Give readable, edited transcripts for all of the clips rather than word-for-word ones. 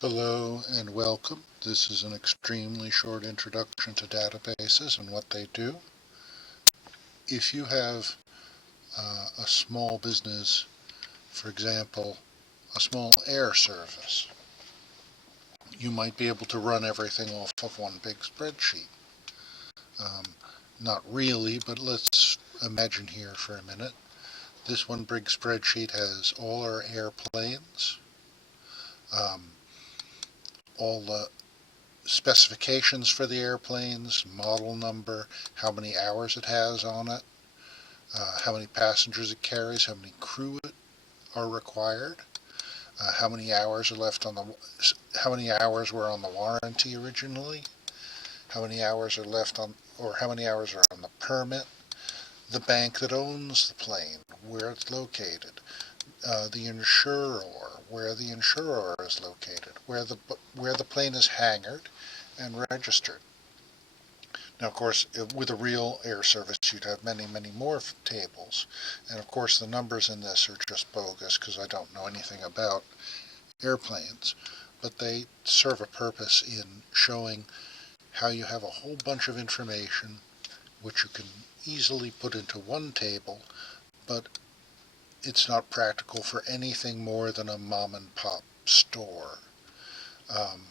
Hello and welcome. This is an extremely short introduction to databases and what they do. If you have a small business, for example, a small air service, you might be able to run everything off of one big spreadsheet. Um, Not really, but let's imagine here for a minute. This one big spreadsheet has all our airplanes, um, all the specifications for the airplanes, model number, how many hours it has on it, how many passengers it carries, how many crew are required, how many hours are left on how many hours were on the warranty originally, how many hours are left on, or how many hours are on the permit, the bank that owns the plane, where it's located, the insurer, where the insurer is located, where the plane is hangared and registered. Now, of course, with a real air service, you'd have many, many more tables. And of course, the numbers in this are just bogus because I don't know anything about airplanes. But they serve a purpose in showing how you have a whole bunch of information which you can easily put into one table, but it's not practical for anything more than a mom and pop store. Um,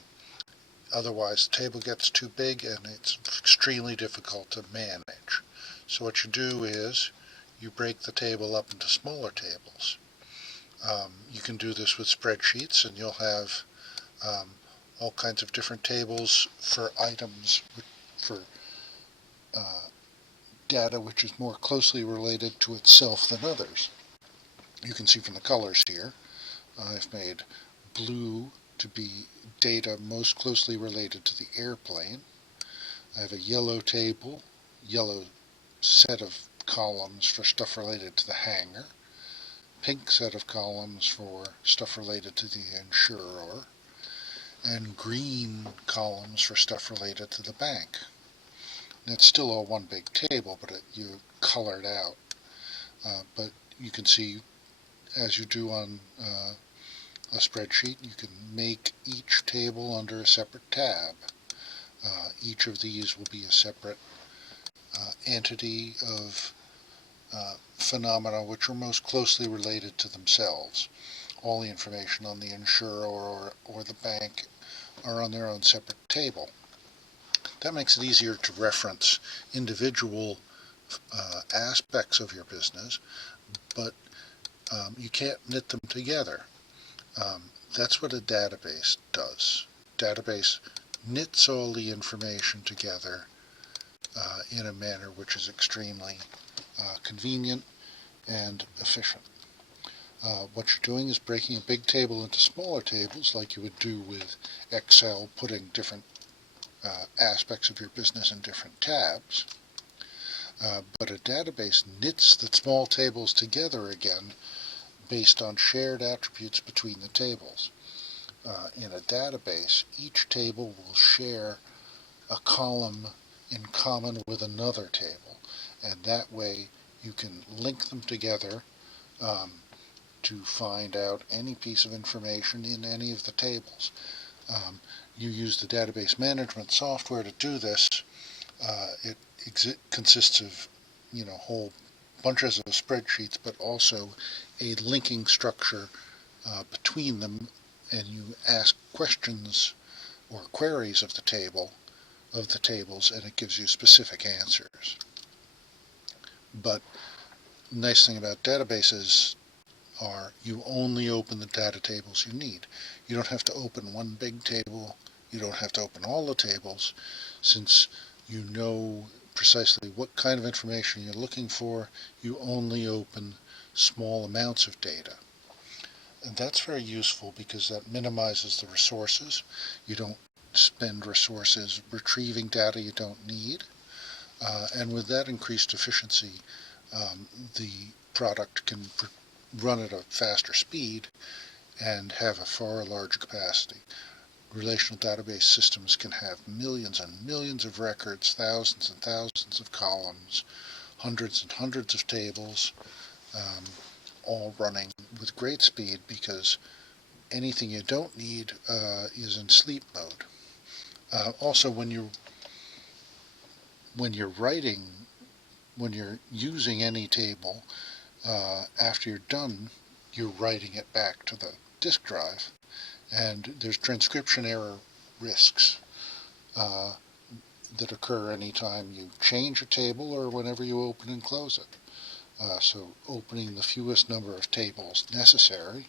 Otherwise, the table gets too big and it's extremely difficult to manage. So what you do is you break the table up into smaller tables. You can do this with spreadsheets, and you'll have all kinds of different tables for items, for uh, data which is more closely related to itself than others. You can see from the colors here, I've made blue to be data most closely related to the airplane. I have a yellow table, yellow set of columns for stuff related to the hangar, pink set of columns for stuff related to the insurer, and green columns for stuff related to the bank. And it's still all one big table, but you colored out. But you can see, as you do on a spreadsheet, you can make each table under a separate tab. Each of these will be a separate entity of phenomena which are most closely related to themselves. All the information on the insurer or the bank are on their own separate table. That makes it easier to reference individual aspects of your business, but you can't knit them together. That's what a database does. Database knits all the information together in a manner which is extremely convenient and efficient. What you're doing is breaking a big table into smaller tables like you would do with Excel, putting different aspects of your business in different tabs. But a database knits the small tables together again based on shared attributes between the tables. In a database, each table will share a column in common with another table, and that way you can link them together to find out any piece of information in any of the tables. You use the database management software to do this. It consists of whole bunches of spreadsheets, but also a linking structure between them, and you ask questions or queries of the tables, and it gives you specific answers. But the nice thing about databases are you only open the data tables you need. You don't have to open one big table. You don't have to open all the tables, since you know precisely what kind of information you're looking for. You only open small amounts of data. And that's very useful because that minimizes the resources. You don't spend resources retrieving data you don't need. And with that increased efficiency, the product can run at a faster speed and have a far larger capacity. Relational database systems can have millions and millions of records, thousands and thousands of columns, hundreds and hundreds of tables, all running with great speed because anything you don't need is in sleep mode. Also, when you're writing, when you're using any table, after you're done, you're writing it back to the disk drive, and there's transcription error risks that occur anytime you change a table or whenever you open and close it. So opening the fewest number of tables necessary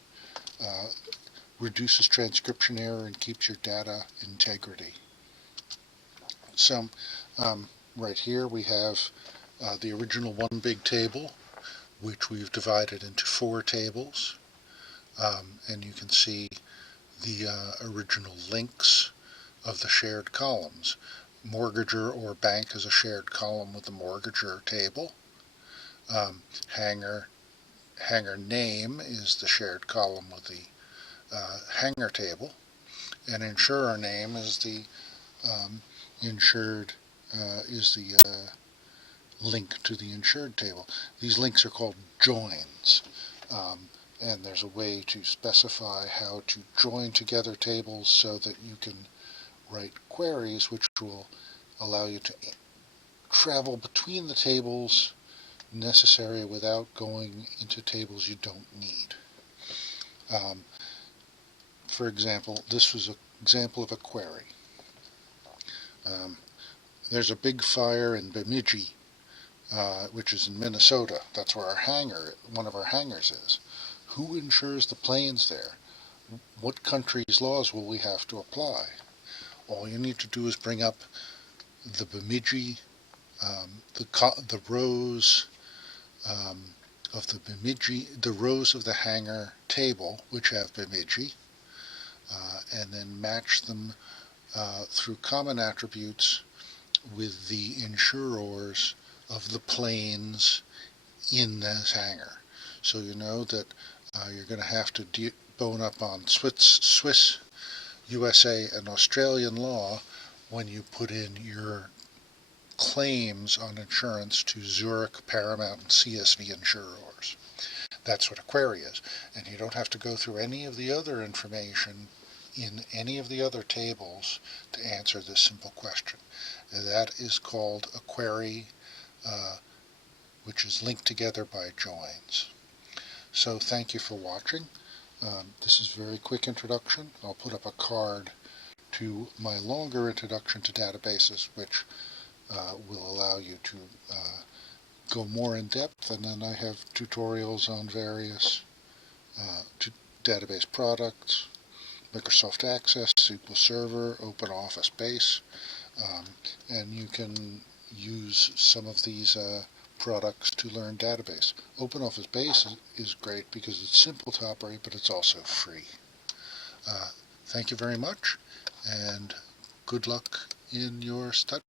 reduces transcription error and keeps your data integrity. So right here we have the original one big table, which we've divided into 4 tables, and you can see the original links of the shared columns. Mortgager or bank is a shared column with the mortgager table. Hanger name is the shared column with the hanger table, and insurer name is the insured is the link to the insured table. These links are called joins, and there's a way to specify how to join together tables so that you can write queries which will allow you to travel between the tables necessary without going into tables you don't need. For example, this was an example of a query. There's a big fire in Bemidji, which is in Minnesota. That's where one of our hangars is. Who insures the planes there? What country's laws will we have to apply? All you need to do is bring up the Bemidji, the rows of the Bemidji, the rows of the hanger table which have Bemidji, and then match them through common attributes with the insurers of the planes in this hanger. So you know that you're going to have to bone up on Swiss, USA, and Australian law when you put in your claims on insurance to Zurich, Paramount, and CSV insurers. That's what a query is. And you don't have to go through any of the other information in any of the other tables to answer this simple question. That is called a query, which is linked together by joins. So thank you for watching. This is a very quick introduction. I'll put up a card to my longer introduction to databases, which will allow you to go more in depth, and then I have tutorials on various database products, Microsoft Access, SQL Server, OpenOffice Base, and you can use some of these products to learn database. OpenOffice Base is great because it's simple to operate, but it's also free. Thank you very much, and good luck in your study.